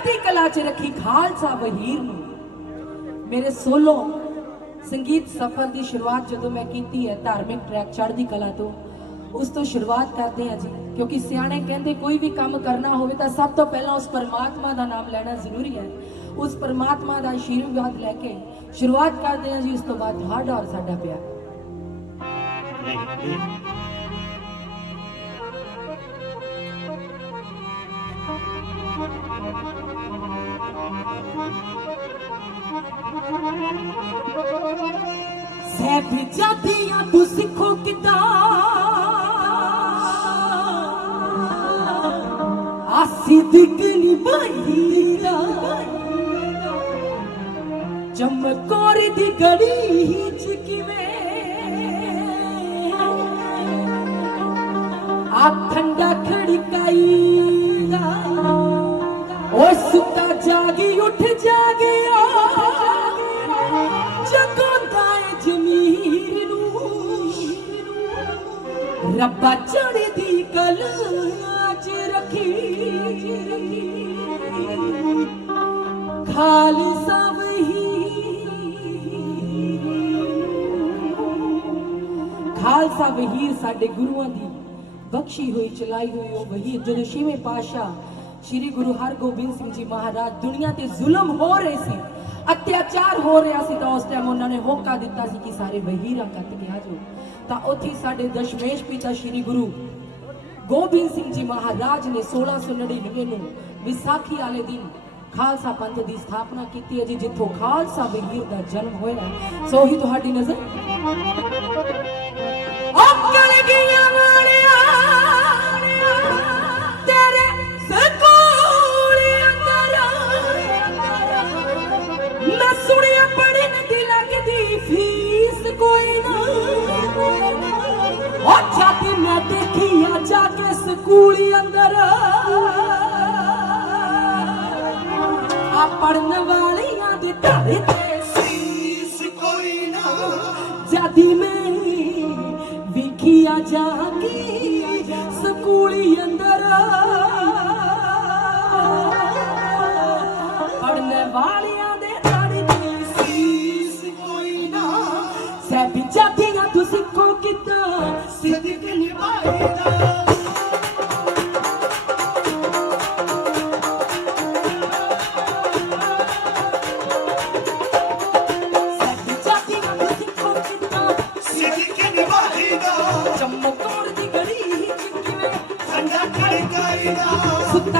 ਚੜ੍ਹਦੀ ਕਲਾ 'ਚ ਰੱਖੀ ਖਾਲਸਾ ਵਹੀਰ ਨੂੰ। ਮੇਰੇ ਸੋਲੋ ਸੰਗੀਤ ਸਫ਼ਰ ਦੀ ਸ਼ੁਰੂਆਤ ਜਦੋਂ ਮੈਂ ਕੀਤੀ ਹੈ ਧਾਰਮਿਕ ਟਰੈਕ ਚੜ੍ਹਦੀ ਕਲਾ ਤੋਂ, ਉਸ ਤੋਂ ਸ਼ੁਰੂਆਤ ਕਰਦੇ ਹਾਂ ਜੀ। ਕਿਉਂਕਿ ਸਿਆਣੇ ਕਹਿੰਦੇ ਕੋਈ ਵੀ ਕੰਮ ਕਰਨਾ ਹੋਵੇ ਤਾਂ ਸਭ ਤੋਂ ਪਹਿਲਾਂ ਉਸ ਪਰਮਾਤਮਾ ਦਾ ਨਾਮ ਲੈਣਾ ਜ਼ਰੂਰੀ ਹੈ। ਉਸ ਪਰਮਾਤਮਾ ਦਾ ਆਸ਼ੀਰਵਾਦ ਲੈ ਕੇ ਸ਼ੁਰੂਆਤ ਕਰਦੇ ਹਾਂ ਜੀ, ਉਸ ਤੋਂ ਬਾਅਦ ਤੁਹਾਡਾ ਔਰ ਸਾਡਾ ਪਿਆਰ। ਸਹਿਬ ਜਾਦੀਆਂ ਤੂੰ ਸਿੱਖੋ ਕਿਦਾਂ ਆਸੀ ਦਿਕ ਨਿਭਾਈ ਦਾ ਚਮਕੌਰ ਦੀ ਗੜੀ ਚ ਕਿਵੇਂ? ਆ ਠੰਡਾ ਖੜਕਾਈ ਦਾ ਓ ਸੁੱਤਾ ਜਾਗੀ ਰੱਬਾ ਚੜ੍ਹਦੀ ਕਲਾ ਚ ਰੱਖੀ, ਖਾਲਸਾ ਵਹੀ। ਖਾਲਸਾ ਵਹੀਰ ਸਾਡੇ ਗੁਰੂਆਂ ਦੀ ਬਖਸ਼ੀ ਹੋਈ, ਚਲਾਈ ਹੋਈ ਉਹ ਵਹੀਰ ਜਦੋਂ ਛੇਵੇਂ ਪਾਸ਼ਾ ਸ੍ਰੀ ਗੁਰੂ ਹਰਗੋਬਿੰਦ ਸਿੰਘ ਜੀ ਮਹਾਰਾਜ ਦੁਨੀਆ ਤੇ ਜ਼ੁਲਮ ਹੋ ਰਹੇ ਸੀ, ਅਤਿਆਚਾਰ ਹੋ ਰਿਹਾ ਸੀ, ਤਾਂ ਉਸ ਟਾਈਮ ਉਹਨਾਂ ਨੇ ਹੋਕਾ ਦਿੱਤਾ ਸੀ ਕਿ ਸਾਰੇ ਵਹੀਰਾਂ ਕੱਟ ਗਿਆ ਆ ਤਾਂ ਉੱਥੇ ਸਾਡੇ ਦਸ਼ਮੇਸ਼ ਪਿਤਾ ਸ੍ਰੀ ਗੁਰੂ ਗੋਬਿੰਦ ਸਿੰਘ ਜੀ ਮਹਾਰਾਜ ਨੇ 1699 ਨੂੰ ਵਿਸਾਖੀ ਵਾਲੇ ਦਿਨ ਖਾਲਸਾ ਪੰਥ ਦੀ ਸਥਾਪਨਾ ਕੀਤੀ ਹੈ ਜੀ, ਜਿੱਥੋਂ ਖਾਲਸਾ ਵਹੀਰ ਦਾ ਜਨਮ ਹੋਇਆ ਸੋ ਹੀ ਤੁਹਾਡੀ ਨਜ਼ਰ? ਔਕਲ ਗਈਆਂ ਮੈਂ ਦੇਖੀ ਜਾ ਕੇ ਸਕੂਲ ਅੰਦਰ। ਆ ਪੜਨ ਵਾਲਿਆਂ ਦੇ ਘਰ ਤੇ ਸੀਸ ਕੋਈ ਨਾ। ਜਾਦੀ ਮੈਂ ਵਿਖਿਆ ਜਾ ਕੇ ਸਕੂਲੀ ਅੰਦਰ। ਪੜਨ ਵਾਲਿਆਂ ਸੁੱਤਾ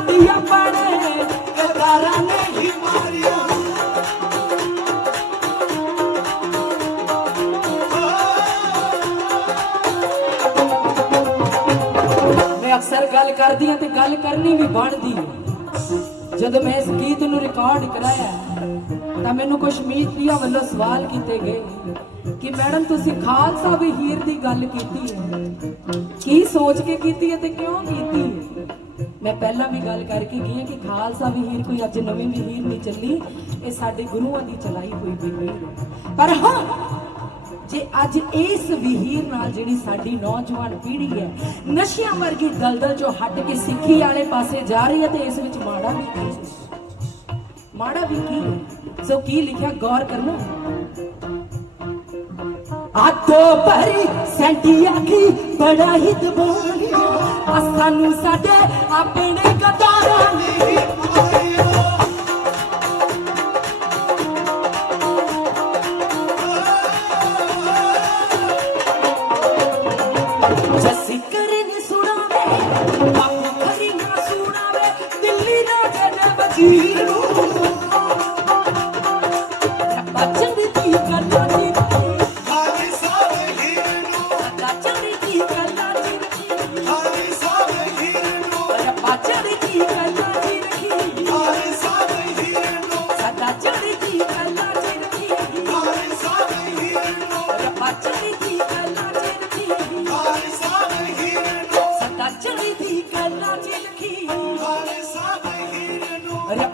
ਸਾਡੀਆਂ ਪਾਣੇ ਨੇ ਗਦਾਰਾਂ ਨੇ ਹੀ ਮਾਰਿਆ। ਮੈਂ ਅਕਸਰ ਗੱਲ ਕਰਦੀ ਆ ਤੇ ਗੱਲ ਕਰਨੀ ਵੀ ਬਣਦੀ ਜਦੋਂ ਮੈਂ ਇਸ ਗੀਤ ਨੂੰ ਰਿਕਾਰਡ ਕਰਾਇਆ, ਤਾਂ ਮੈਨੂੰ ਕਸ਼ਮੀਰ ਦੀਆਂ ਵੱਲੋਂ ਸਵਾਲ ਕੀਤੇ ਗਏ ਕਿ ਮੈਡਮ, ਤੁਸੀਂ ਖਾਲਸਾ ਵੀ ਹੀਰ ਦੀ ਗੱਲ ਕੀਤੀ ਹੈ। ਕੀ ਸੋਚ ਕੇ ਕੀਤੀ ਹੈ ਤੇ ਕਿਉਂ ਕੀਤੀ ਹੈ? ਮੈਂ ਪਹਿਲਾਂ ਵੀ ਗੱਲ ਕਰਕੇ ਗਈ ਕਿ ਖਾਲਸਾ ਵਹੀਰ ਕੋਈ ਅੱਜ ਨਵੀਂ ਵਹੀਰ ਨਹੀਂ ਚੱਲੀ, ਇਹ ਸਾਡੇ ਗੁਰੂਆਂ ਦੀ ਚਲਾਈ ਹੋਈ ਵਹੀਰ ਪਰ ਹਾਂ, ਜੇ ਅੱਜ ਇਸ ਵਹੀਰ ਨਾਲ ਜਿਹੜੀ ਸਾਡੀ ਨੌਜਵਾਨ ਪੀੜ੍ਹੀ ਹੈ, ਨਸ਼ਿਆਂ ਵਰਗੀ ਦਲਦਲ ਚੋਂ ਹਟ ਕੇ ਸਿੱਖੀ ਵਾਲੇ ਪਾਸੇ ਜਾ ਰਹੀ ਹੈ ਤੇ ਇਸ ਵਿੱਚ ਮਾੜਾ ਵੀ ਕੀ ਹੈ? ਮਾੜਾ ਵੀ ਕੀ ਹੈ? ਸੋ ਕੀ ਲਿਖਿਆ ਗੌਰ ਕਰਨਾ? ਆਤੋ ਭਰੀ ਸੈਂਟੀ ਆਖੀ ਬੜਾ ਹੀ ਦਬਾਇਆ ਸਾਨੂੰ ਸਾਡੇ ਆਪਣੇ ਗਦਾਰਾਂ ਨੇ।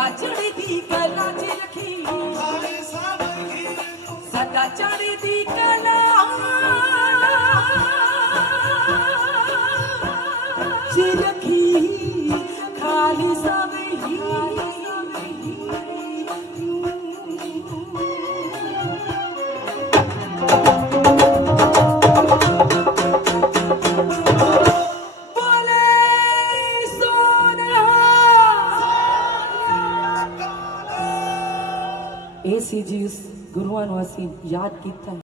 ਨੂੰ ਰੱਬਾ ਚੰਗੀ ਗੱਲਾਂ ਦੀ ਰੱਖੀ ਖਾਲਸਾ ਵਹੀਰ ਨੂੰ ਸਦਾ ਚੜ੍ਹਦੀ ਕਲਾ ਯਾਦ ਕੀਤਾ